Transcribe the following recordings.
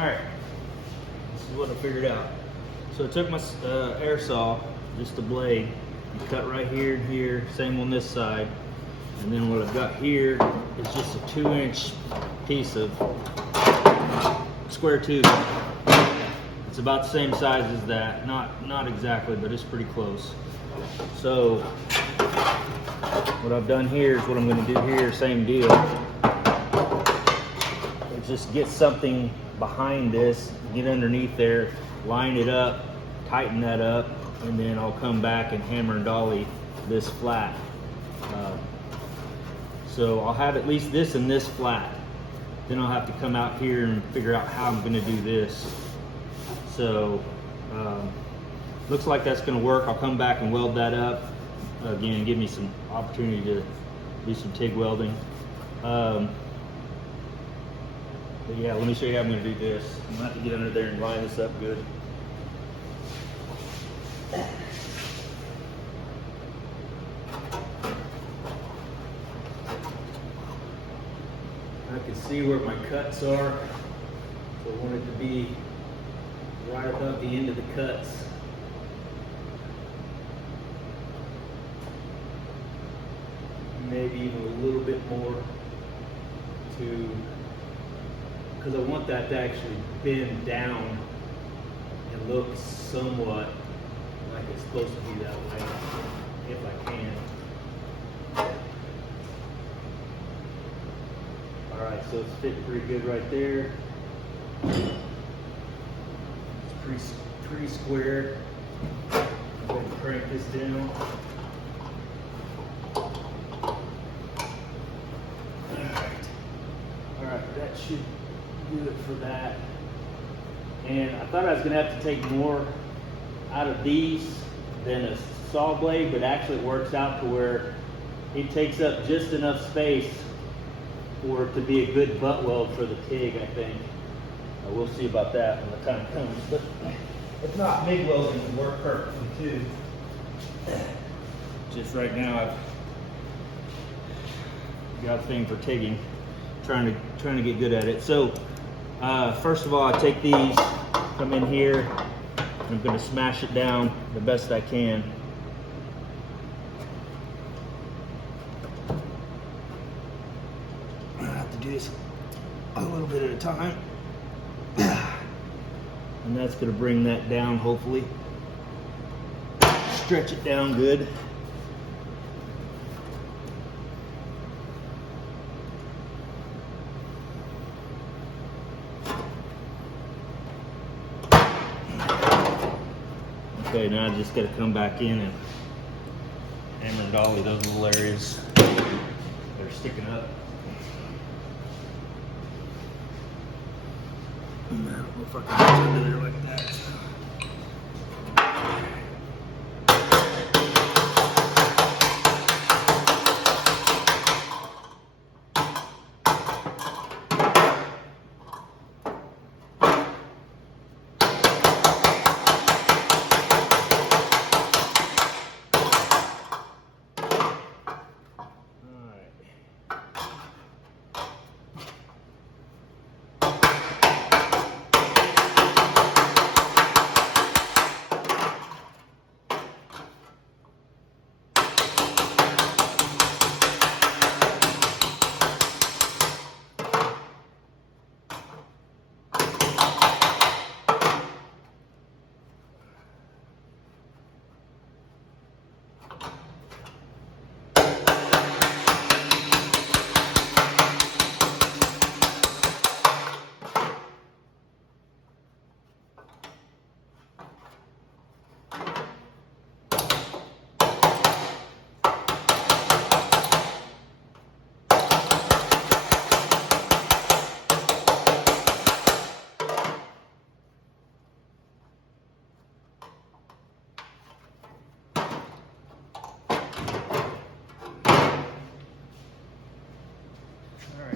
Alright, this is what I figured out. So I took my air saw, just the blade, and cut right here and here, same on this side. And then what I've got here is just a 2-inch piece of square tube. It's about the same size as that, not exactly, but it's pretty close. So what I've done here is what I'm going to do here, same deal. Is just get something behind this, get underneath there, line it up, tighten that up, and then I'll come back and hammer and dolly this flat. So I'll have at least this and this flat. Then I'll have to come out here and figure out how I'm going to do this. So looks like that's going to work. I'll come back and weld that up again, give me some opportunity to do some TIG welding. But yeah, let me show you how I'm going to do this. I'm going to have to get under there and line this up good. I can see where my cuts are, so I want it to be right above the end of the cuts. Maybe even a little bit more because I want that to actually bend down and look somewhat like it's supposed to be that way, if I can. Alright, so it's fitting pretty good right there. It's pretty square. I'm going to crank this down. Alright, that should do it for that. And I thought I was going to have to take more out of these than a saw blade, but actually it works out to where it takes up just enough space for it to be a good butt weld for the TIG, I think. We'll see about that when the time comes. But if not, MIG welding can work perfectly too. Just right now I've got a thing for TIGging, trying to get good at it. So first of all, I take these, come in here, and I'm going to smash it down the best I can. I have to do this a little bit at a time. And that's going to bring that down, hopefully. Stretch it down good. Okay, now I just got to come back in and hammer and dolly those little areas that are sticking up. I don't know if I can get under there like that.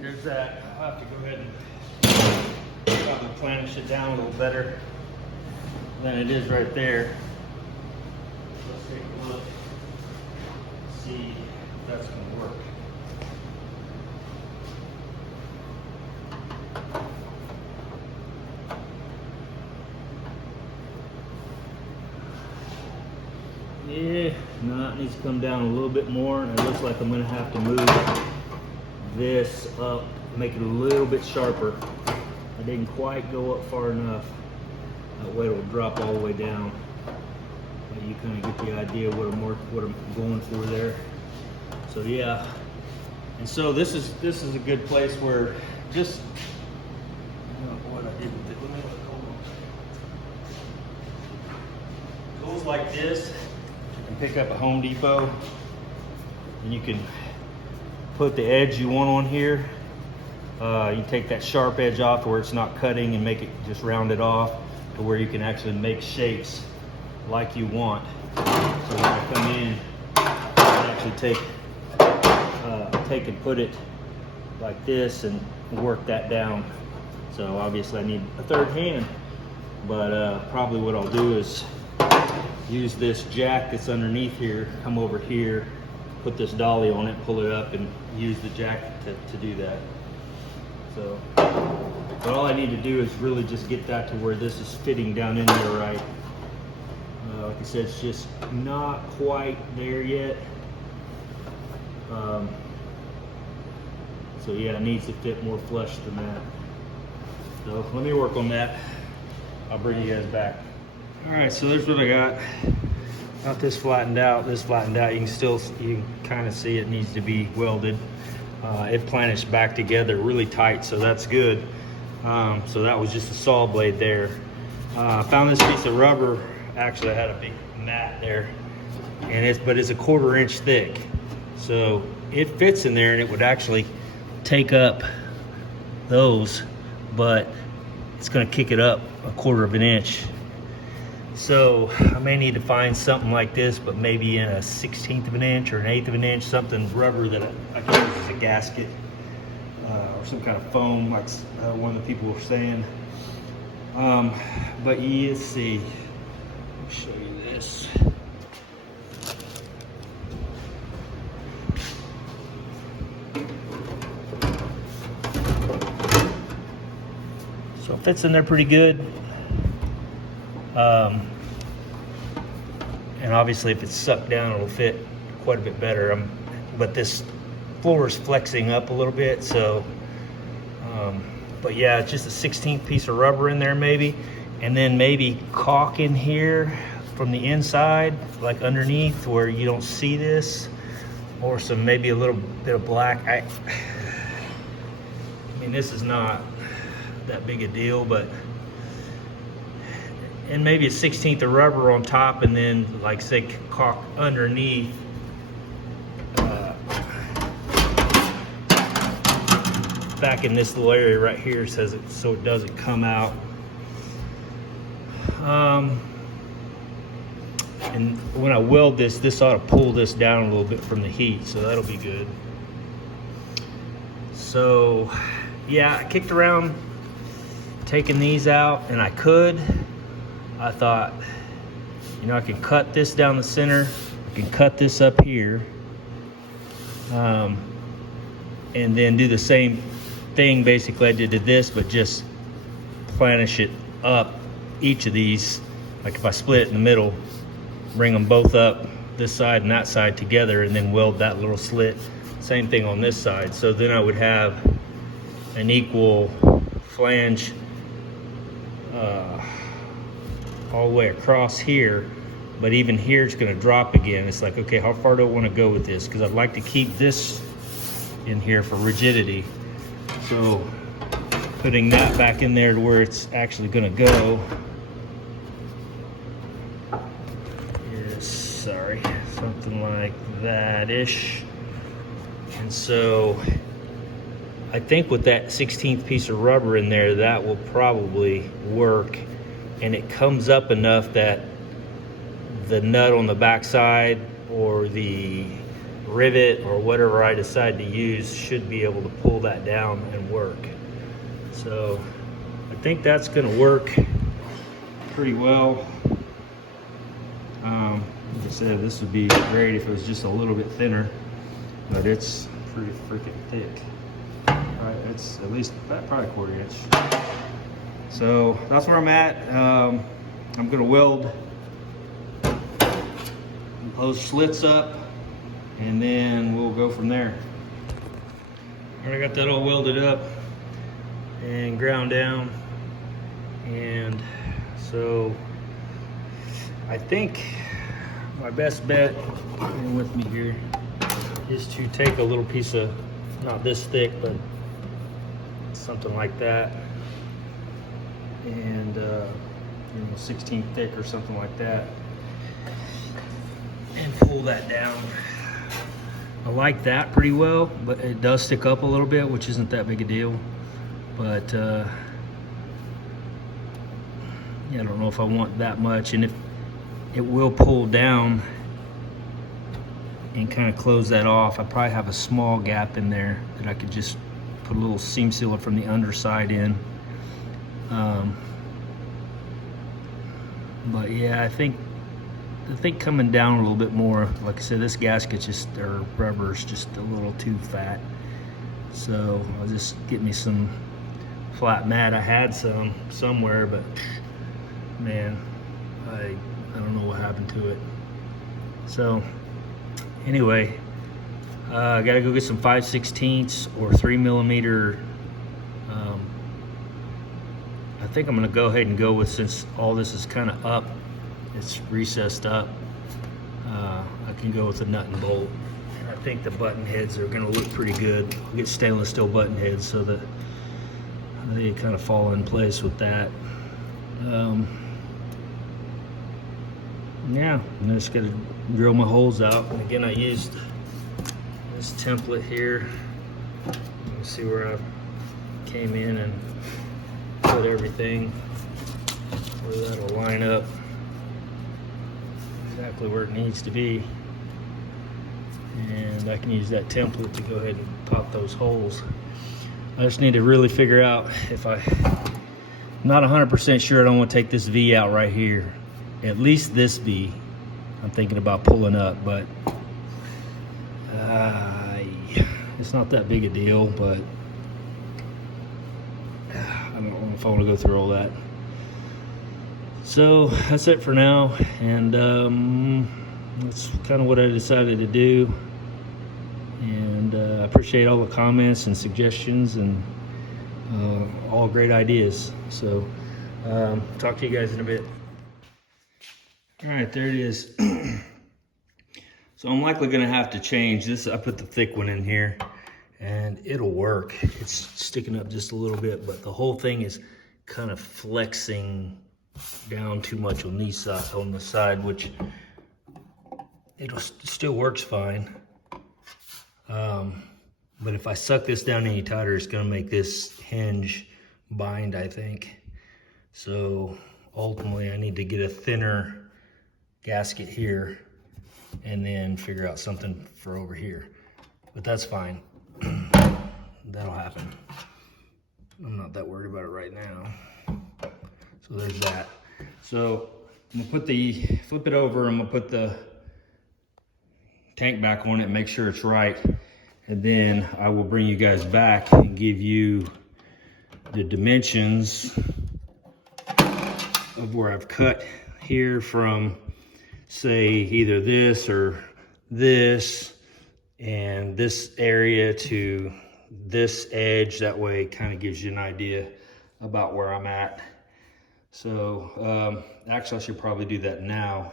There's that. I'll have to go ahead and probably planish it down a little better than it is right there. Let's take a look, see if that's going to work. Yeah, no, it needs to come down a little bit more, and it looks like I'm gonna have to move this up, make it a little bit sharper. I didn't quite go up far enough. That way it'll drop all the way down. But you kind of get the idea what I'm going for there. So yeah, and so this is a good place where just what I did with it. Let me hold on. Tools like this, you can pick up at Home Depot, and you can put the edge you want on here. You take that sharp edge off to where it's not cutting and make it just round it off to where you can actually make shapes like you want. So when I come in, I can actually take and put it like this and work that down. So obviously I need a third hand, but probably what I'll do is use this jack that's underneath here, come over here, put this dolly on it, pull it up, and use the jack to do that. So, but all I need to do is really just get that to where this is fitting down in there right. Like I said, it's just not quite there yet. So yeah, it needs to fit more flush than that. So let me work on that. I'll bring you guys back. All right, so there's what I got. Got this flattened out. This flattened out. You can kind of see it needs to be welded. It planished back together really tight, so that's good. So that was just a saw blade there. I found this piece of rubber. Actually, I had a big mat there, and but it's a 1/4 inch thick, so it fits in there, and it would actually take up those, but it's going to kick it up 1/4 inch. So I may need to find something like this, but maybe in a 1/16 inch or an 1/8 inch, something rubber that I can use as a gasket, or some kind of foam, like one of the people were saying. But yeah, let's see. I'll show you this. So it fits in there pretty good. And obviously if it's sucked down, it'll fit quite a bit better. But this floor is flexing up a little bit, so, but yeah, it's just a 1/16 piece of rubber in there maybe, and then maybe caulk in here from the inside, like underneath where you don't see this, or maybe a little bit of black. I mean, this is not that big a deal, but and maybe a 1/16 of rubber on top, and then like say caulk underneath. Back in this little area right here, says it so it doesn't come out. And when I weld this ought to pull this down a little bit from the heat, so that'll be good. So yeah, I kicked around taking these out, and I thought, you know, I can cut this down the center, I can cut this up here, and then do the same thing basically I did to this, but just planish it up, each of these, like if I split it in the middle, bring them both up, this side and that side together, and then weld that little slit. Same thing on this side. So then I would have an equal flange all the way across here, but even here it's going to drop again. It's like, okay, how far do I want to go with this? Because I'd like to keep this in here for rigidity. So putting that back in there to where it's actually going to go is, sorry, something like that-ish. And so I think with that 1/16 piece of rubber in there, that will probably work. And it comes up enough that the nut on the back side or the rivet or whatever I decide to use should be able to pull that down and work. So I think that's going to work pretty well. Like I said, this would be great if it was just a little bit thinner, but it's pretty freaking thick. Right, it's at least probably 1/4 inch. So that's where I'm at. I'm gonna weld those slits up, and then we'll go from there. All right, I got that all welded up and ground down, and so I think my best bet, being with me here, is to take a little piece of, not this thick, but something like that, and 16 thick or something like that, and pull that down. I like that pretty well, but it does stick up a little bit, which isn't that big a deal. But yeah, I don't know if I want that much, and if it will pull down and kind of close that off, I probably have a small gap in there that I could just put a little seam sealer from the underside in. But yeah, I think coming down a little bit more, like I said, this gasket just, or rubber, is just a little too fat. So I'll just get me some flat mat. I had some somewhere, but man, I don't know what happened to it. So anyway, I gotta go get some 5/16 or 3mm. I think I'm gonna go ahead and go with, since all this is kind of up, it's recessed up, I can go with a nut and bolt. And I think the button heads are gonna look pretty good. I'll get stainless steel button heads so that they kind of fall in place with that. Yeah, I'm just gonna drill my holes out. And again, I used this template here. You can see where I came in and put everything where that'll line up exactly where it needs to be. And I can use that template to go ahead and pop those holes. I just need to really figure out if I'm not 100% sure. I don't want to take this V out right here. At least this V I'm thinking about pulling up, but it's not that big a deal. But I don't know if I want to go through all that. So that's it for now, and that's kind of what I decided to do. And I appreciate all the comments and suggestions and all great ideas. So talk to you guys in a bit. All right, there it is. So I'm likely gonna have to change this. I put the thick one in here and it'll work. It's sticking up just a little bit, but the whole thing is kind of flexing down too much on these sides, on the side, which it still works fine. But if I suck this down any tighter, it's gonna make this hinge bind, I think. So ultimately I need to get a thinner gasket here and then figure out something for over here. But that's fine. That'll happen. I'm not that worried about it right now. So there's that. So I'm gonna flip it over, I'm gonna put the tank back on it, make sure it's right. And then I will bring you guys back and give you the dimensions of where I've cut here from, say, either this or this, and this area to this edge. That way it kind of gives you an idea about where I'm at. So actually I should probably do that now,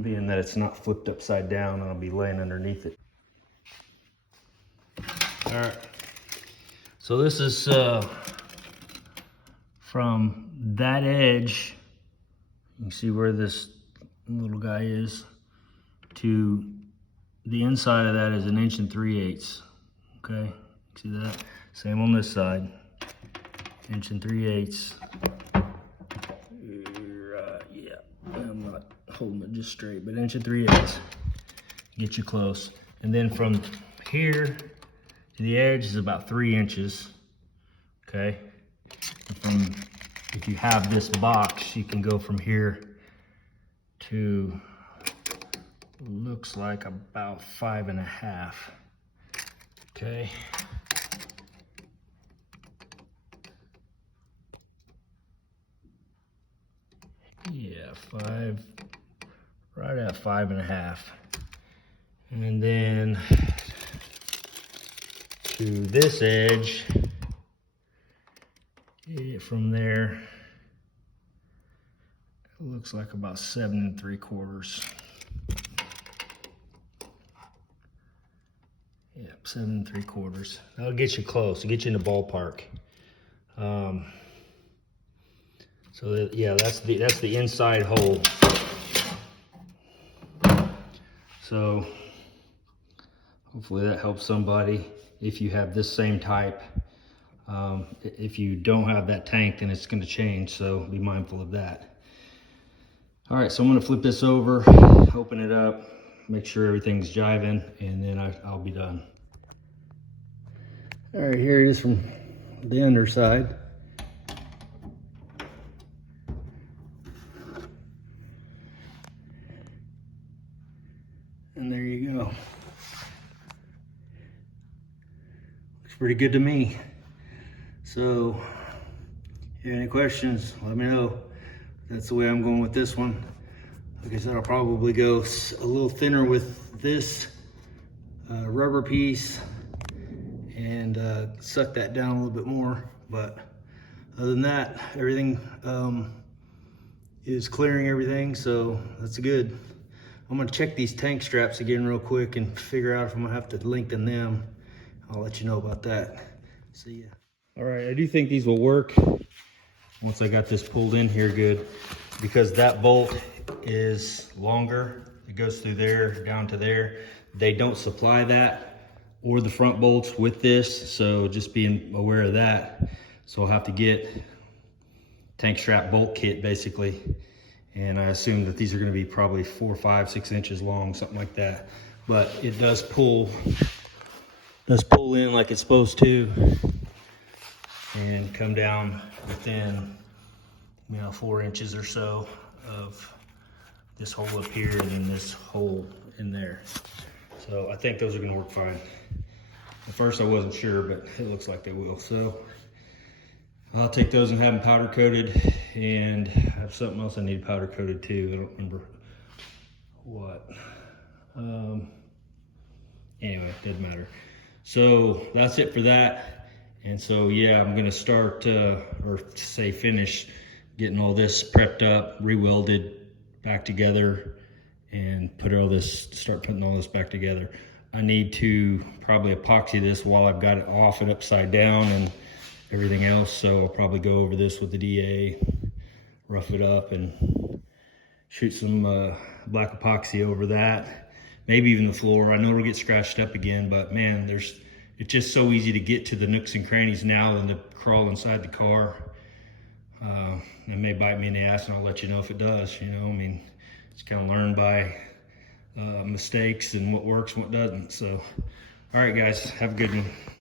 being that it's not flipped upside down and I'll be laying underneath it. All right, so this is from that edge, you can see where this little guy is, to the inside of that is 1 3/8. Okay, see that? Same on this side, 1 3/8. Yeah, I'm not holding it just straight, but 1 3/8. Get you close. And then from here to the edge is about 3 inches. Okay, and if you have this box, you can go from here to, looks like about 5.5. Okay. Yeah, 5, right at 5.5. And then to this edge, from there, it looks like about 7 3/4. Yep, 7 3/4. That'll get you close. It'll get you in the ballpark. So yeah, that's the inside hole. So hopefully that helps somebody if you have this same type. If you don't have that tank, then it's going to change, so be mindful of that. All right, so I'm going to flip this over, open it up, make sure everything's jiving, and then I'll be done. All right, here it is from the underside. And there you go. Looks pretty good to me. So, if you have any questions, let me know. That's the way I'm going with this one. Like I said, I'll probably go a little thinner with this rubber piece and suck that down a little bit more. But other than that, everything is clearing everything, so that's good. I'm gonna check these tank straps again real quick and figure out if I'm gonna have to lengthen them. I'll let you know about that. See ya. All right, I do think these will work once I got this pulled in here good, because that bolt is longer. It goes through there, down to there. They don't supply that or the front bolts with this, so just being aware of that. So I'll have to get tank strap bolt kit basically. And I assume that these are gonna be probably 4, 5, 6 inches long, something like that. But it does pull in like it's supposed to and come down within, 4 inches or so of this hole up here and then this hole in there. So I think those are gonna work fine. At first I wasn't sure, but it looks like they will. So I'll take those and have them powder coated, and I have something else I need powder coated too. I don't remember what. Anyway, doesn't matter. So that's it for that. And so yeah, I'm gonna start, or say finish, getting all this prepped up, re-welded back together, and start putting all this back together. I need to probably epoxy this while I've got it off and upside down and everything else. So I'll probably go over this with the DA, rough it up, and shoot some black epoxy over that. Maybe even the floor. I know it'll get scratched up again, but man, it's just so easy to get to the nooks and crannies now than to crawl inside the car. It may bite me in the ass, and I'll let you know if it does. It's kind of learned by mistakes and what works and what doesn't. So, all right, guys, have a good one.